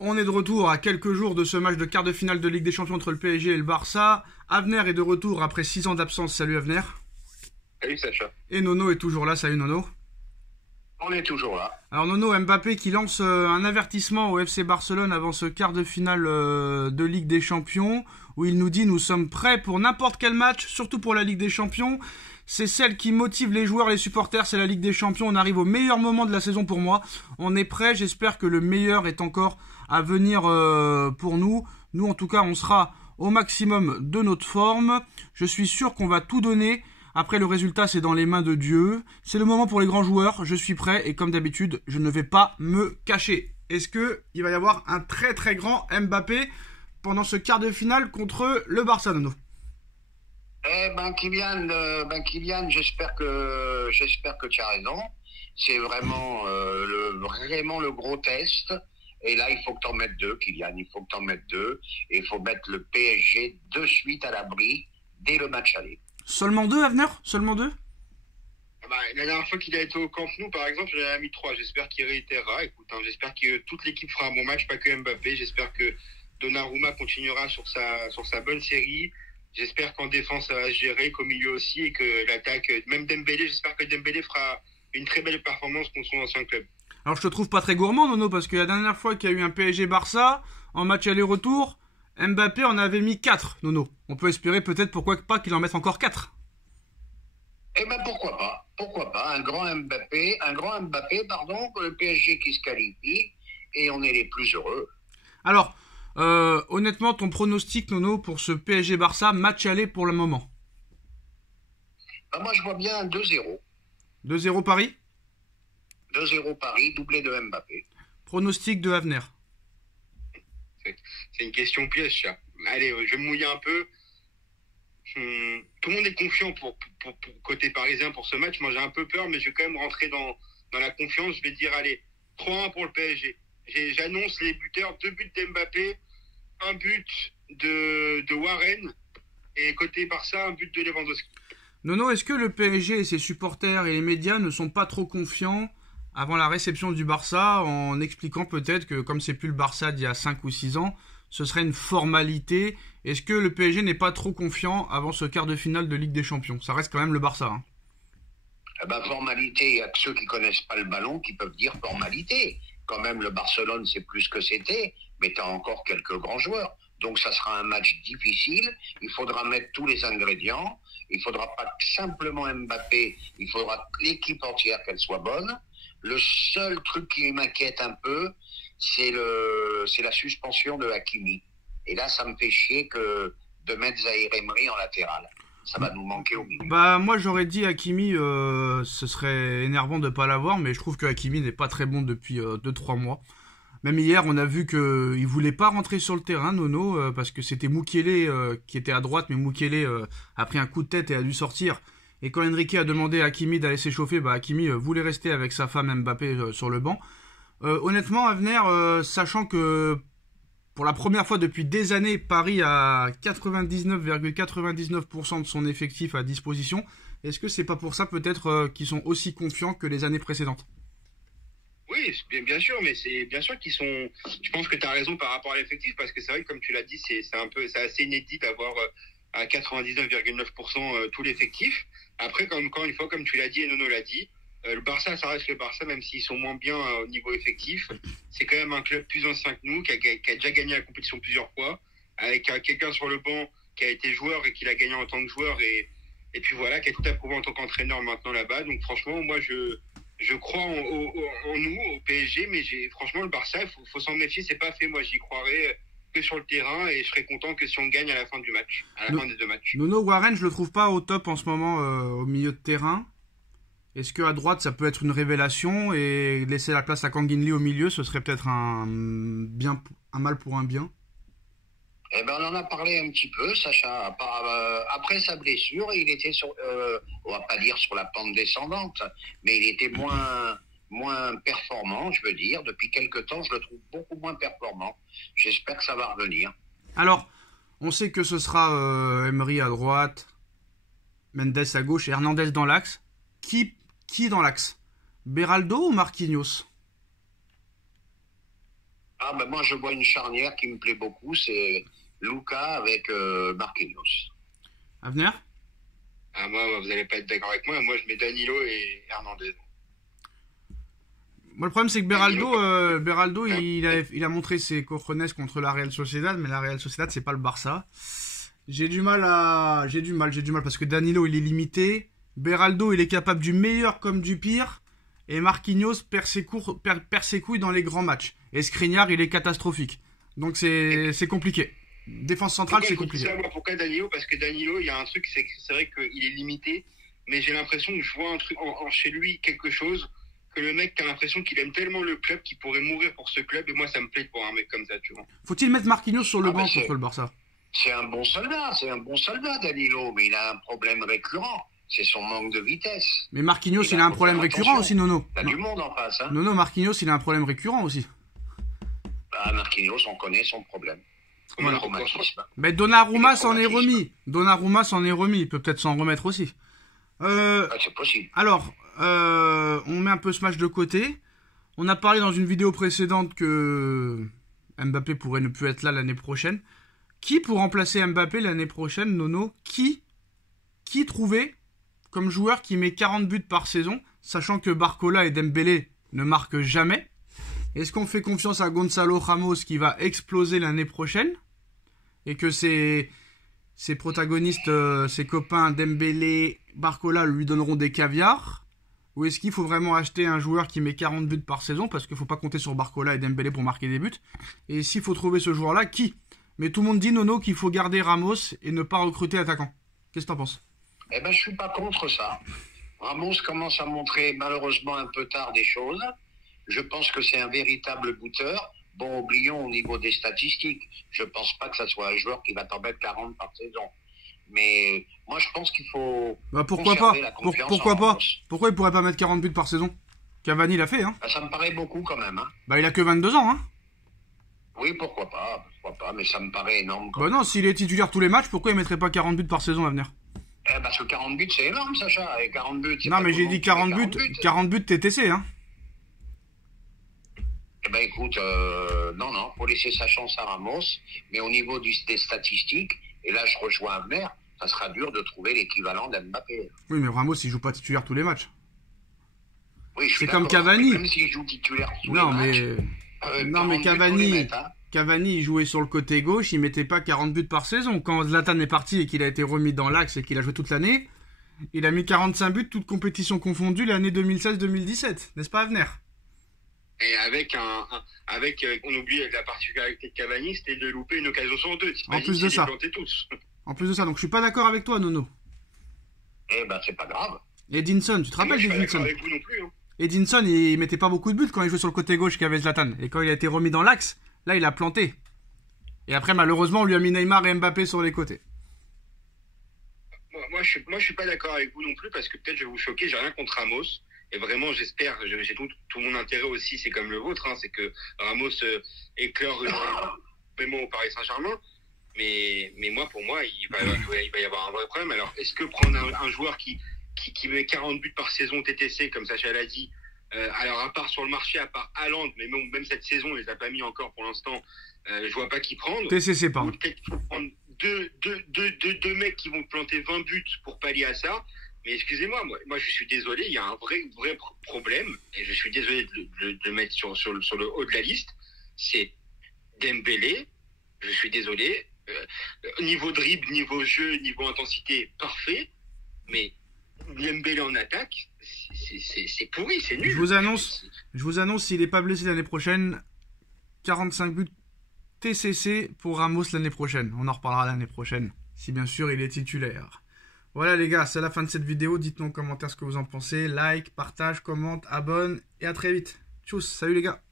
On est de retour à quelques jours de ce match de quart de finale de Ligue des Champions entre le PSG et le Barça. Avner est de retour après 6 ans d'absence. Salut Avner. Salut Sacha. Et Nono est toujours là. Salut Nono. On est toujours là. Alors Nono, Mbappé qui lance un avertissement au FC Barcelone avant ce quart de finale de Ligue des Champions, où il nous dit: nous sommes prêts pour n'importe quel match, surtout pour la Ligue des Champions. C'est celle qui motive les joueurs, les supporters, c'est la Ligue des Champions. On arrive au meilleur moment de la saison pour moi. On est prêt, j'espère que le meilleur est encore à venir pour nous. Nous, en tout cas, on sera au maximum de notre forme. Je suis sûr qu'on va tout donner. Après, le résultat, c'est dans les mains de Dieu. C'est le moment pour les grands joueurs. Je suis prêt et comme d'habitude, je ne vais pas me cacher. Est-ce qu'il va y avoir un très très grand Mbappé pendant ce quart de finale contre le Barça, Nono? Kylian, j'espère que tu as raison. C'est vraiment vraiment le gros test. Et là, il faut que tu en mettes deux, Kylian. Il faut que tu en mettes deux. Et il faut mettre le PSG de suite à l'abri dès le match aller. Seulement deux, Avner? Seulement deux? La dernière fois qu'il a été au Camp Nou, par exemple, j'en ai mis 3. J'espère qu'il réitérera. Écoute, j'espère que toute l'équipe fera un bon match, pas que Mbappé. J'espère que Donnarumma continuera sur sa bonne série. J'espère qu'en défense, ça va se gérer, qu'au milieu aussi, et que l'attaque, même Dembélé, j'espère que Dembélé fera une très belle performance contre son ancien club. Alors je te trouve pas très gourmand, Nono, parce que la dernière fois qu'il y a eu un PSG-Barça, en match aller-retour, Mbappé en avait mis 4, Nono. On peut espérer peut-être pourquoi pas qu'il en mette encore 4. Pourquoi pas? Pourquoi pas? Un grand Mbappé, que le PSG qui se qualifie, et on est les plus heureux. Alors, honnêtement, ton pronostic, Nono, pour ce PSG-Barça, match aller pour le moment? Moi, je vois bien un 2-0. 2-0 Paris? 2-0 Paris, doublé de Mbappé. Pronostic de Avner? C'est une question piège, ça. Allez, je vais me mouiller un peu. Tout le monde est confiant pour côté parisien pour ce match. Moi, j'ai un peu peur, mais je vais quand même rentrer dans la confiance. Je vais dire, allez, 3-1 pour le PSG. J'annonce les buteurs: 2 buts d'Mbappé, 1 but de Warren, et côté Barça, 1 but de Lewandowski. Nono, est-ce que le PSG et ses supporters et les médias ne sont pas trop confiants avant la réception du Barça, en expliquant peut-être que comme c'est plus le Barça d'il y a 5 ou 6 ans, ce serait une formalité? Est-ce que le PSG n'est pas trop confiant avant ce quart de finale de Ligue des Champions? Ça reste quand même le Barça, hein. Formalité, il y a que ceux qui connaissent pas le ballon qui peuvent dire formalité. Quand même, le Barcelone, c'est plus que c'était, mais tu as encore quelques grands joueurs. Donc ça sera un match difficile. Il faudra mettre tous les ingrédients. Il faudra pas simplement Mbappé, il faudra l'équipe entière qu'elle soit bonne. Le seul truc qui m'inquiète un peu, c'est la suspension de Hakimi. Et là, ça me fait chier de mettre Zahir Emery en latéral. Ça va nous manquer au milieu. Moi j'aurais dit Hakimi, ce serait énervant de pas l'avoir, mais je trouve que Hakimi n'est pas très bon depuis 2-3 mois. Même hier, on a vu qu'il voulait pas rentrer sur le terrain, Nono, parce que c'était Mukiele qui était à droite, mais Mukiele a pris un coup de tête et a dû sortir. Et quand Enrique a demandé à Hakimi d'aller s'échauffer, Hakimi voulait rester avec sa femme Mbappé sur le banc. Honnêtement, Avner, sachant que pour la première fois depuis des années, Paris a 99,99% de son effectif à disposition, est-ce que c'est pas pour ça peut-être qu'ils sont aussi confiants que les années précédentes? Oui, bien sûr, mais c'est bien sûr qu'ils sont. Je pense que tu as raison par rapport à l'effectif, parce que c'est vrai que, comme tu l'as dit, c'est assez inédit d'avoir à 99,9% tout l'effectif. Après, encore une fois, comme tu l'as dit et Nono l'a dit, le Barça, ça reste le Barça, même s'ils sont moins bien au niveau effectif. C'est quand même un club plus ancien que nous, qui a déjà gagné la compétition plusieurs fois, avec quelqu'un sur le banc qui a été joueur et qui l'a gagné en tant que joueur, et puis voilà, qui a tout approuvé en tant qu'entraîneur maintenant là-bas. Donc franchement, moi, je crois en nous, au PSG, mais franchement, le Barça, il faut s'en méfier, c'est pas fait. Moi, j'y croirais que sur le terrain, et je serais content que si on gagne à la fin du match, à la fin des 2 matchs. Nono, Warren, je le trouve pas au top en ce moment au milieu de terrain. Est-ce qu'à droite, ça peut être une révélation, et laisser la place à Kanginli au milieu, ce serait peut-être un mal pour un bien? On en a parlé un petit peu, Sacha. Après sa blessure, il était on va pas dire sur la pente descendante, mais il était moins performant, je veux dire. Depuis quelque temps, je le trouve beaucoup moins performant. J'espère que ça va revenir. Alors, on sait que ce sera Emery à droite, Mendes à gauche et Hernandez dans l'axe. Qui dans l'axe? Beraldo ou Marquinhos? Ah, ben moi, je vois une charnière qui me plaît beaucoup, c'est Luka avec Marquinhos. Avenir? Ah, moi, vous allez pas être d'accord avec moi. Moi, je mets Danilo et Hernandez. Moi, le problème, c'est que Beraldo, il a montré ses cojones contre la Real Sociedad, mais la Real Sociedad, c'est pas le Barça. J'ai du mal, parce que Danilo, il est limité. Beraldo, il est capable du meilleur comme du pire. Et Marquinhos perd ses couilles dans les grands matchs. Et Skriniar, il est catastrophique. Donc, c'est compliqué. Défense centrale, c'est compliqué. Pourquoi Danilo? Parce que Danilo, il y a un truc, c'est vrai qu'il est limité, mais j'ai l'impression que je vois un truc chez lui, quelque chose, que le mec, t'as l'impression qu'il aime tellement le club qu'il pourrait mourir pour ce club, et moi, ça me plaît pour un mec comme ça, tu vois. Faut-il mettre Marquinhos sur le banc contre le Barça? C'est un bon soldat, Danilo, mais il a un problème récurrent. C'est son manque de vitesse. Mais Marquinhos, il a un problème récurrent aussi, Nono. T'as du monde en face, hein. Nono, Marquinhos, il a un problème récurrent aussi. Bah, Marquinhos, on connaît son problème. Voilà. Mais Donnarumma s'en est remis. Il peut peut-être s'en remettre aussi. C'est possible. Alors, on met un peu ce match de côté. On a parlé dans une vidéo précédente que Mbappé pourrait ne plus être là l'année prochaine. Qui pour remplacer Mbappé l'année prochaine, Nono? Qui trouver comme joueur qui met 40 buts par saison, sachant que Barcola et Dembélé ne marquent jamais? Est-ce qu'on fait confiance à Gonzalo Ramos qui va exploser l'année prochaine et que ses protagonistes, ses copains Dembélé, Barcola lui donneront des caviars? Ou est-ce qu'il faut vraiment acheter un joueur qui met 40 buts par saison, parce qu'il ne faut pas compter sur Barcola et Dembélé pour marquer des buts? Et s'il faut trouver ce joueur-là, qui? Mais tout le monde dit, Nono, qu'il faut garder Ramos et ne pas recruter attaquant. Qu'est-ce que t'en penses? Eh ben, je suis pas contre ça. Ramos commence à montrer malheureusement un peu tard des choses. Je pense que c'est un véritable booteur. Bon, oublions au niveau des statistiques. Je pense pas que ça soit un joueur qui va t'en mettre 40 par saison. Mais moi, je pense qu'il faut. Bah pourquoi pas? Pourquoi pas? Pourquoi il pourrait pas mettre 40 buts par saison? Cavani l'a fait, hein. Bah, ça me paraît beaucoup quand même, hein. Bah il a que 22 ans, hein. Oui, pourquoi pas, mais ça me paraît énorme. Bah non, s'il est titulaire tous les matchs, pourquoi il mettrait pas 40 buts par saison à venir? Parce que 40 buts, c'est énorme, Sacha. Et 40 buts, non, mais j'ai dit 40 buts, 40 buts TTC, hein. Eh ben écoute, non, faut laisser sa chance à Ramos. Mais au niveau des statistiques, et là je rejoins Abner, ça sera dur de trouver l'équivalent d'Mbappé. Oui, mais Ramos, il joue pas titulaire tous les matchs. Oui, c'est comme Cavani. Même s'il joue titulaire tous les matchs. Non, mais Cavani, il jouait sur le côté gauche, il mettait pas 40 buts par saison. Quand Zlatan est parti et qu'il a été remis dans l'axe et qu'il a joué toute l'année, il a mis 45 buts, toutes compétitions confondues, l'année 2016-2017. N'est-ce pas, Avner? Et on oublie la particularité de Cavani, c'était de louper une occasion sur deux. En plus de ça. En plus de ça, donc je suis pas d'accord avec toi, Nono. Eh ben, c'est pas grave. Edinson, tu te rappelles d'Edinson? Je suis pas d'accord avec vous non plus, hein. Edinson, il mettait pas beaucoup de buts quand il jouait sur le côté gauche qu'avait Zlatan. Et quand il a été remis dans l'axe, là, il a planté. Et après, malheureusement, on lui a mis Neymar et Mbappé sur les côtés. Moi, je suis pas d'accord avec vous non plus, parce que peut-être je vais vous choquer, j'ai rien contre Ramos. Et vraiment, j'espère, j'ai tout mon intérêt aussi, c'est comme le vôtre, hein, c'est que Ramos éclore vraiment au Paris Saint-Germain. Mais moi, pour moi, il va y avoir un vrai problème. Alors, est-ce que prendre un joueur qui met 40 buts par saison TTC, comme Sacha l'a dit, alors à part sur le marché, à part Haaland, mais même cette saison, il les a pas mis encore pour l'instant, je vois pas qui prendre. TCC, pardon. Peut-être qu'il faut prendre deux mecs qui vont planter 20 buts pour pallier à ça. Mais excusez-moi, moi je suis désolé, il y a un vrai problème, et je suis désolé de le mettre sur le haut de la liste, c'est Dembélé. Je suis désolé, niveau dribble, niveau jeu, niveau intensité, parfait, mais Dembélé en attaque, c'est pourri, c'est nul. Je vous annonce, s'il n'est pas blessé l'année prochaine, 45 buts TCC pour Ramos l'année prochaine. On en reparlera l'année prochaine, si bien sûr il est titulaire. Voilà les gars, c'est la fin de cette vidéo. Dites-nous en commentaire ce que vous en pensez. Like, partage, commente, abonne et à très vite. Tchuss, salut les gars.